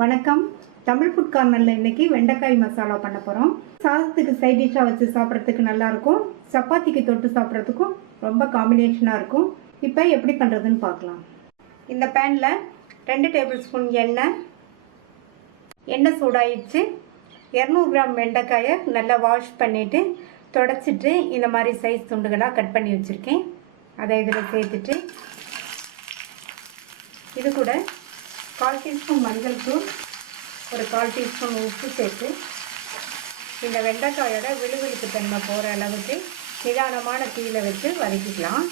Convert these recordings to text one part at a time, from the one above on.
வணக்கம். தமிழ் ஃபுட் கார்னரில் இன்றைக்கி வெண்டைக்காய் மசாலா பண்ண போகிறோம். சாதத்துக்கு சைட் டிஷ்ஷாக வச்சு சாப்பிட்றதுக்கு நல்லாயிருக்கும். சப்பாத்திக்கு தொட்டு சாப்பிட்றதுக்கும் ரொம்ப காம்பினேஷனாக இருக்கும். இப்போ எப்படி பண்ணுறதுன்னு பார்க்கலாம். இந்த பேனில் 2 டேபிள் ஸ்பூன் எண்ணெய் சூடாயிடுச்சு. 200 கிராம் வெண்டைக்காயை நல்லா வாஷ் பண்ணிவிட்டு தொடச்சிட்டு இந்த மாதிரி சைஸ் துண்டுகளாக கட் பண்ணி வச்சுருக்கேன். அதை இதில் சேர்த்துட்டு இது கூட 1/4 டீஸ்பூன் மஞ்சள் தூள், ஒரு 1/4 டீஸ்பூன் உப்பு சேர்த்து இந்த வெண்டைக்காயோட விழுவிழுப்பு தன்மை போகிற அளவுக்கு நிதானமான தீயில வச்சு வதக்கிக்கலாம்.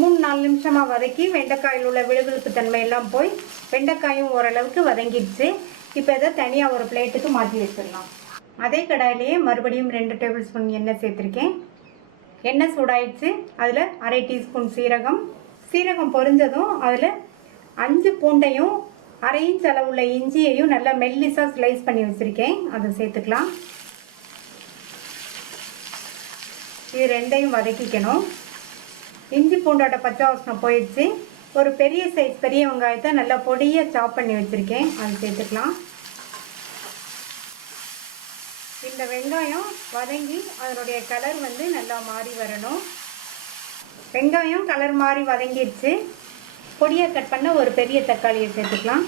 மூணு 4 நிமிஷமாக வதக்கி வெண்டைக்காயில் உள்ள விழுவிழுப்பு தன்மை எல்லாம் போய் வெண்டைக்காயும் ஓரளவுக்கு வதங்கிடுச்சு. இப்போ இதை தனியாக ஒரு பிளேட்டுக்கு மாற்றி வச்சிடலாம். அதே கடாயிலேயே மறுபடியும் 2 டேபிள் ஸ்பூன் எண்ணெய் சேர்த்துருக்கேன். எண்ணெய் சூடாயிடுச்சு. அதில் 1/2 டீஸ்பூன் சீரகம் பொரிஞ்சதும் அதில் 5 பூண்டையும் 1/2 இன்ச் அளவுள்ள இஞ்சியையும் நல்லா மெல்லிஸாக ஸ்லைஸ் பண்ணி வச்சுருக்கேன். அதை சேர்த்துக்கலாம். இது ரெண்டையும் வதக்கிக்கணும். இஞ்சி பூண்டோட பச்சை வாசனை போயிடுச்சு. ஒரு பெரிய சைஸ் பெரிய வெங்காயத்தை நல்லா பொடியாக சாப் பண்ணி வச்சுருக்கேன். அது சேர்த்துக்கலாம். இந்த வெங்காயம் வதங்கி அதனுடைய கலர் நல்லா மாறி வரணும். வெங்காயம் கலர் மாறி வதங்கிடுச்சு. பொடியாக கட் பண்ண ஒரு பெரிய தக்காளியை சேர்த்துக்கலாம்.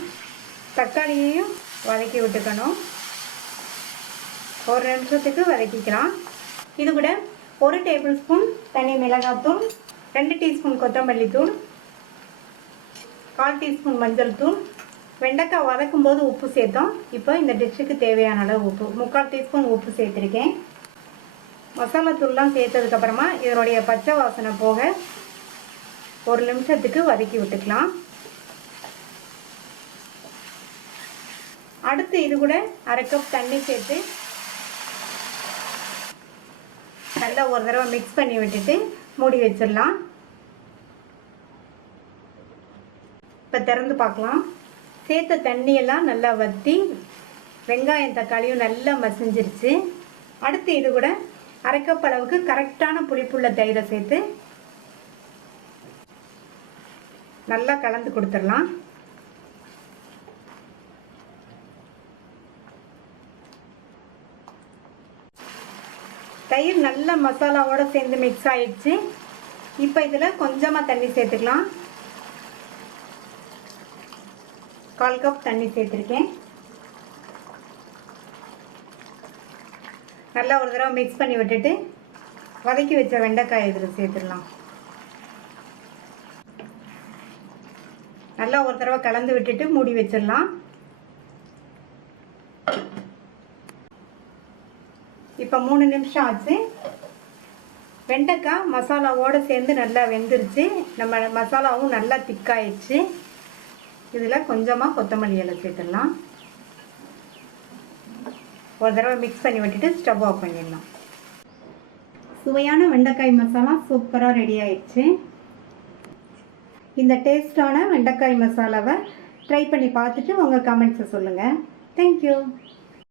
தக்காளியையும் வதக்கி விட்டுக்கணும். 1 நிமிஷத்துக்கு வதக்கிக்கலாம். இது கூட 1 டேபிள் ஸ்பூன் தனி மிளகாத்தூள், 2 டீஸ்பூன் கொத்தமல்லி தூள், 1/4 டீஸ்பூன் மஞ்சள் தூள், வெண்டைக்காய் வதக்கும் போது உப்பு சேர்த்தோம். இப்போ இந்த டிஷ்ஷுக்கு தேவையான அளவு உப்பு 3/4 டீஸ்பூன் உப்பு சேர்த்துருக்கேன். மசாலா தூள்லாம் சேர்த்ததுக்கப்புறமா இதனுடைய பச்சை வாசனை போக 1 நிமிஷத்துக்கு வதக்கி விட்டுக்கலாம். அடுத்து இது கூட 1/2 கப் தண்ணி சேர்த்து நல்லா ஒரு தடவை மிக்ஸ் பண்ணி விட்டுட்டு மூடி வச்சிடலாம். இப்போ திறந்து பார்க்கலாம். சேர்த்த தண்ணியெல்லாம் நல்லா வற்றி வெங்காயம் தக்காளியும் நல்லா மசிஞ்சிருச்சு. அடுத்து இது கூட 1/2 கப் அளவுக்கு கரெக்டான புளிப்புள்ள தயிரை சேர்த்து நல்லா கலந்து கொடுத்துடலாம். தயிர் நல்ல மசாலாவோட சேர்ந்து மிக்ஸ் ஆயிடுச்சு. இப்போ இதில் கொஞ்சமாக தண்ணி சேர்த்துக்கலாம். 1/4 கப் தண்ணி சேர்த்துருக்கேன். நல்லா ஒரு தடவை மிக்ஸ் பண்ணி விட்டுட்டு வதக்கி வச்ச வெண்டைக்காய் இதில் சேர்த்துடலாம். நல்லா ஒரு தடவை கலந்து விட்டுட்டு மூடி வச்சிடலாம். இப்போ 3 நிமிஷம் ஆச்சு. வெண்டைக்காய் மசாலாவோடு சேர்ந்து நல்லா வெந்துருச்சு. நம்ம மசாலாவும் நல்லா திக்காயிடுச்சு. இதில் கொஞ்சமாக கொத்தமல்லி இலை சேர்த்துடலாம். ஒரு தடவை மிக்ஸ் பண்ணி விட்டுட்டு ஸ்டவ் ஆஃப் பண்ணிடலாம். சுவையான வெண்டைக்காய் மசாலா சூப்பராக ரெடி ஆயிடுச்சு. இந்த டேஸ்டான வெண்டைக்காய் மசாலாவை ட்ரை பண்ணி பார்த்துட்டு உங்கள் கமெண்ட்ஸை சொல்லுங்கள். தேங்க்யூ.